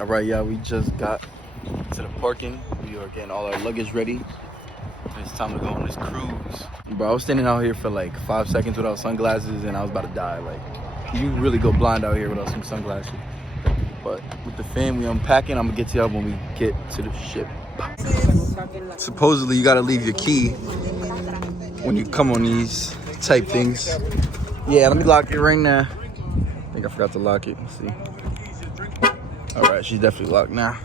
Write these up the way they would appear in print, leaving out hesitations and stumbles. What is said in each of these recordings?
All right, y'all, we just got to the parking. We are getting all our luggage ready. It's time to go on this cruise. Bro, I was standing out here for like 5 seconds without sunglasses and I was about to die. Like, you really go blind out here without some sunglasses. But with the fam, we unpacking. I'm gonna get to y'all when we get to the ship. Supposedly, you gotta leave your key when you come on these type things. Yeah, let me lock it right now. I think I forgot to lock it. Let's see. All right, she's definitely locked now.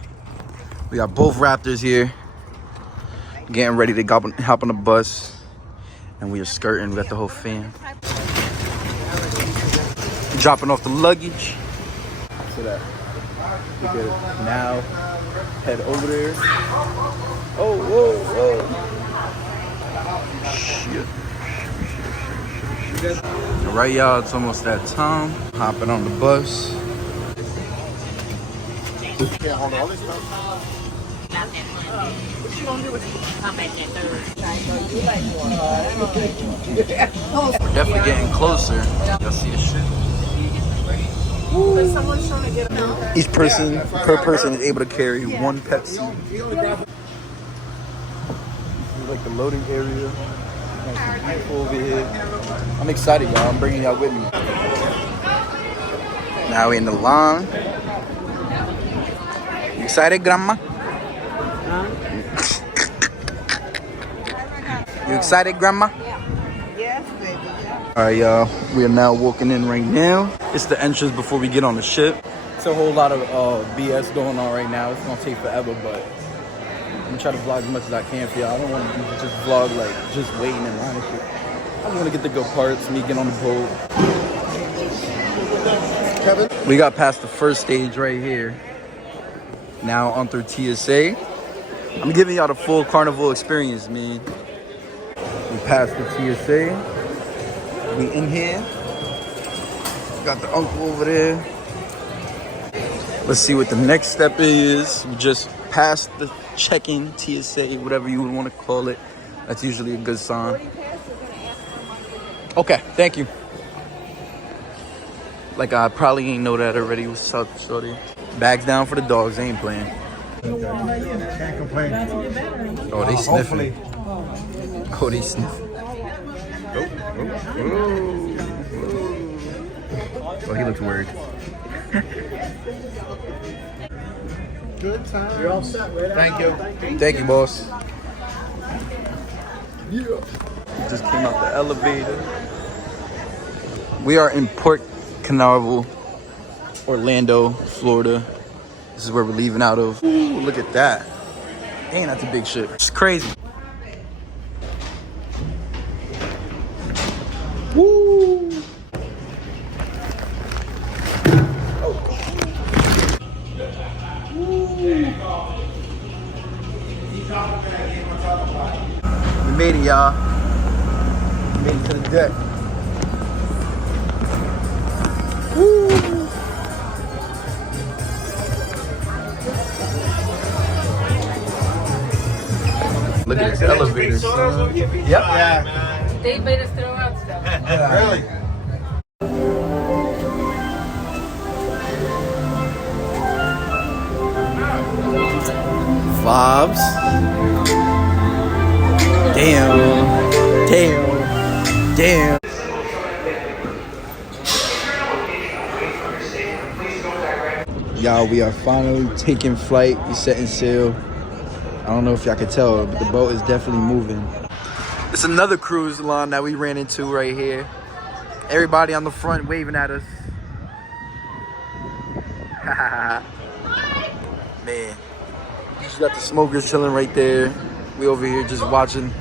We got both Raptors here, getting ready to hop on the bus, and we are skirting. We got the whole fam. Dropping off the luggage. So that we could now head over there. Oh, whoa, whoa. Shit. All right, y'all, it's almost that time. Hopping on the bus. Yeah, hold on, all this stuff. What you gonna do with it? Come back at third. We're definitely getting closer. Y'all see the shit? Someone's trying to get them. Each person, per person, is able to carry one Pepsi. Like the loading area. Nice and beautiful over here. I'm excited, y'all. I'm bringing y'all with me. Now we're in the line. You excited, Grandma? You excited, Grandma? Yes, baby. Yeah. All right, y'all. We are now walking in right now. It's the entrance before we get on the ship. It's a whole lot of BS going on right now. It's gonna take forever, but I'm gonna try to vlog as much as I can for y'all. I don't want to just vlog like just waiting in line and shit. I just want to get the good parts. Me getting on the boat. Kevin? We got past the first stage right here. Now on through TSA. I'm giving y'all the full Carnival experience, man. We passed the TSA. We in here. Got the uncle over there. Let's see what the next step is. We just passed the check-in, TSA, whatever you would want to call it. That's usually a good sign. Okay, thank you. Like I probably ain't know that already. What's up, shorty? Bags down for the dogs. They ain't playing. Can't complain. Oh, they sniffing. Hopefully. Oh, they sniffing. Oh, he looks worried. Good time. You're all set, right? Thank you. Thank you, boss. Yeah. Just came out the elevator. We are in Port Canaveral, Orlando, Florida. This is where we're leaving out of. Ooh, look at that. Dang, that's a big ship. It's crazy. Woo! We made it, y'all. We made it to the deck. Woo! Look at this elevator. Yep. Yeah. They made us throw out stuff. Really? Vibes. Damn. Damn. Damn. Y'all, we are finally taking flight. We're setting sail. I don't know if y'all can tell, but the boat is definitely moving. It's another cruise line that we ran into right here. Everybody on the front waving at us. Man. You just got the smokers chilling right there. We over here just watching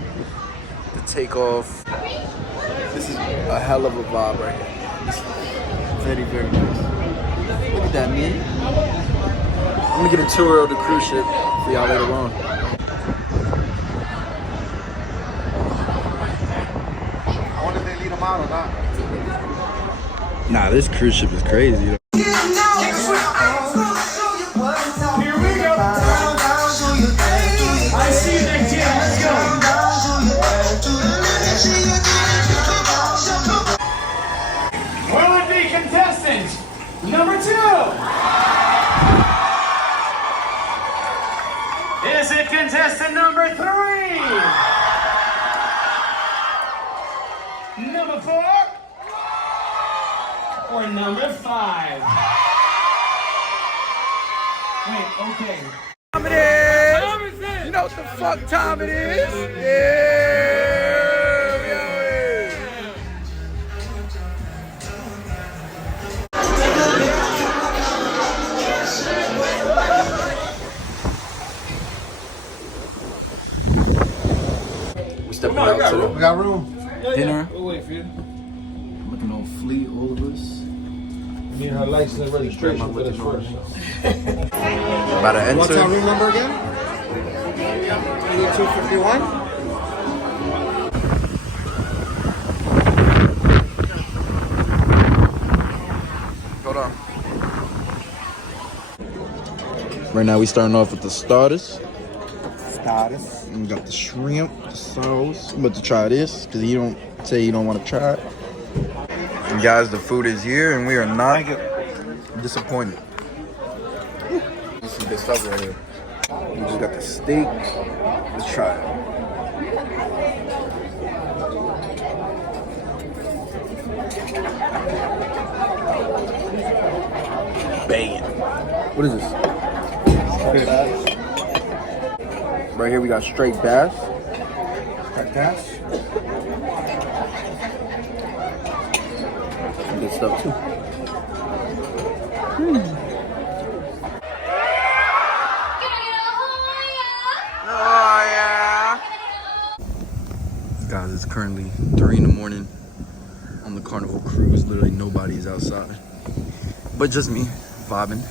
the takeoff. This is a hell of a vibe right here. Very, very nice. Look at that, man. I'm gonna get a tour of the cruise ship for y'all later on. I wonder if they lead them out or not. Nah, this cruise ship is crazy. I see you next year. Let's go. Will it be contestant number 2? contestant number 3. Number 4. Or number 5. Wait, okay. Time it is. You know what the fuck time it is? Yeah, we out here. We stepping out to We got room. the dinner. We'll wait for you. Looking all fleet, all of us. Me and her license and registration for this first. About to What's our enter. room number again? 8251. Hold on. Right now we starting off with the starters. Status. And we got the shrimp, the sauce. I'm about to try this because you don't say you don't want to try it. And guys, the food is here and we are not disappointed. This is good stuff right here. We just got the steak. Let's try it. Bang. What is this? Right here we got straight bass. Got gas. Some good stuff too. Oh yeah. Guys, it's currently 3 in the morning on the Carnival cruise. Literally nobody is outside, but just me vibing.